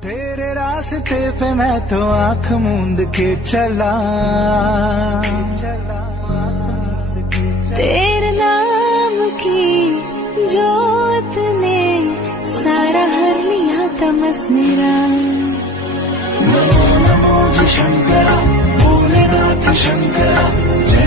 तेरे रास्ते पे मैं तो आंख मूंद के चला, तेरे नाम की जोत ने सारा हर लिया तमस मेरा। नमो नमो जी शंकरा, भोलेनाथ शंकरा,